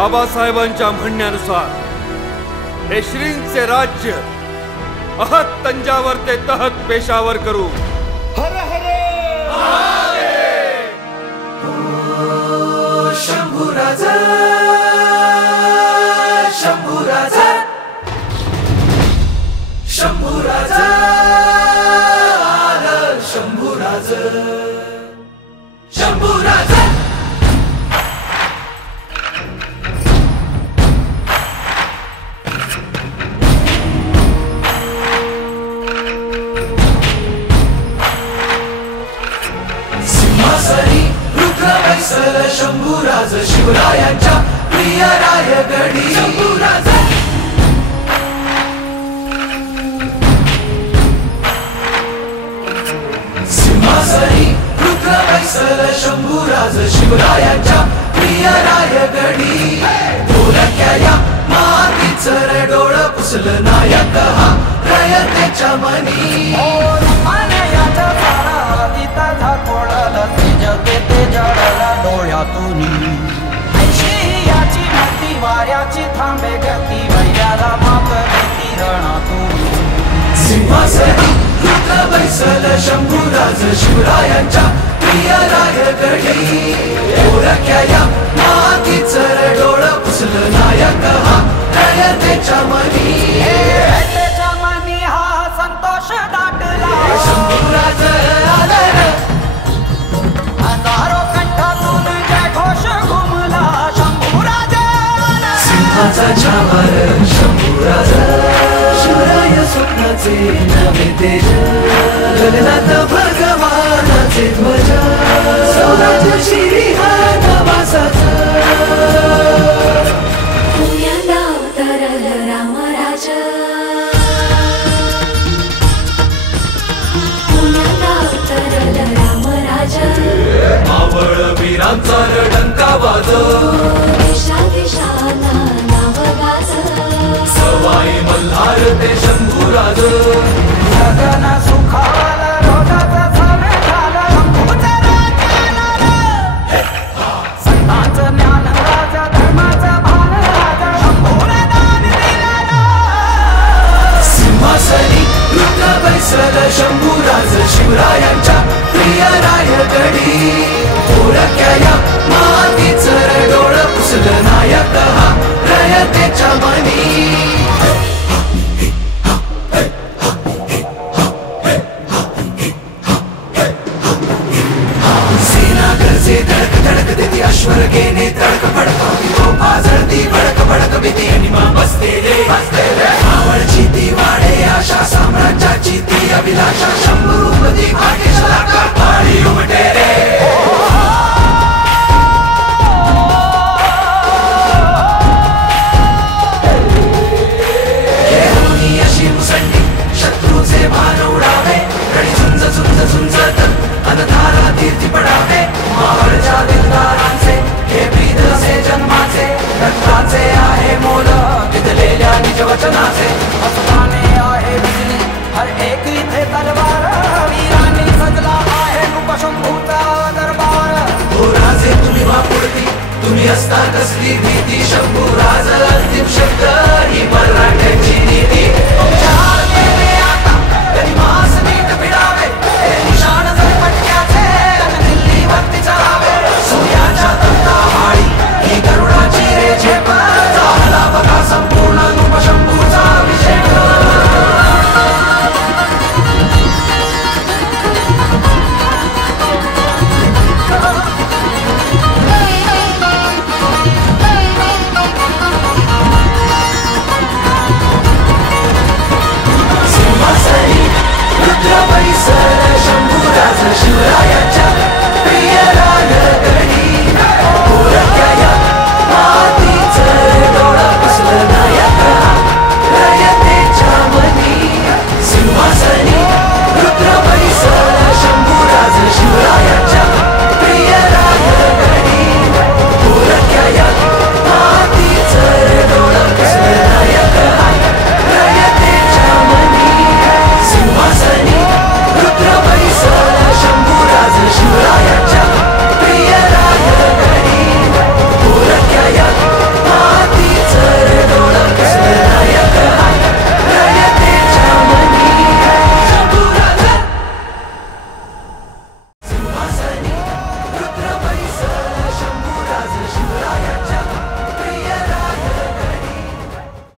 आबासाहेबांच्या म्हणण्यानुसार हे श्रींचे राज्य अहत तंजावर ते तहत पेशावर करू। हर हर शंभूराज शंभूराज शंभूराज शंभूराज शंभूराज सिंहासनी रुद्र वैसल शंभूराज शिवरायांच्या प्रिय रायगडी शंभूराज सिंहासनी रुद्र वैसल शंभूराज शिवरायांच्या प्रिय रायगडी थोरक्या या मातीचं डोळ पुसलं नायक हा रयतेच्या मनी सिंहासनी रुद्र वैसल शंभूराज शिवरायांच्या प्रिय रायगडी थोरक्या या मातीचं डोळ पुसलं नायक हा रयतेच्या मनी हा संतोष दाटला शंभूराज आला हजारो कंठातून जय घोष घुमला शंभूराज सिंहाचा छावार शंभूराज शिवराय स्वप्नाचे नवे तेज गगनात भगवानाचे ध्वज स्वराज्य शिरी हा नवासाचा पुण्याला अवतरल रामराज पुण्याला अवतरल रामराज मावळ वीरांचा डंका वाज देशा देशाला नाव गाज सवाई मल्हार ते शंभूराज गगन सुखावला रोगाचा सवे झाला शंभूचा राजा संतांचं ज्ञान राजा धर्माचा भान राजा शंभूने दान दिला सिंहासनी रुद्र वैसल शंभूराज शिवरायांच्या प्रिय रायगडी थोरक्या या मातीचं डोळ पुसलं नायक हा रयतेच्या मनी सेना गरजे धडक धडक देती अश्वरगेने तडक फडकावी तोफा जळती भडक भडक भीती आणि मग बसतेले आवडची ती वाढे आशा साम्राज्याची ती अभिलाषा शंभरूपती भाग्यशाला काळी उमटे रे शत्रूचे भान उडावे रणी झुंज झुंज झुंजत अनधारा तीर्थी पडावे मावळच्या दिलदारांचे हे प्रीत असे जन्माचे रक्ताचे आहे मोल विधलेल्या निज वचनाचे हसताने आहे बिजली हर एक इथे तलवार वीरांनी सजला आहे नृपशंभूचा दरबार हो राजे तुम्ही वापुरती तुम्ही असता कसली भीती शंभूराज अंतिम शब्द ही मरण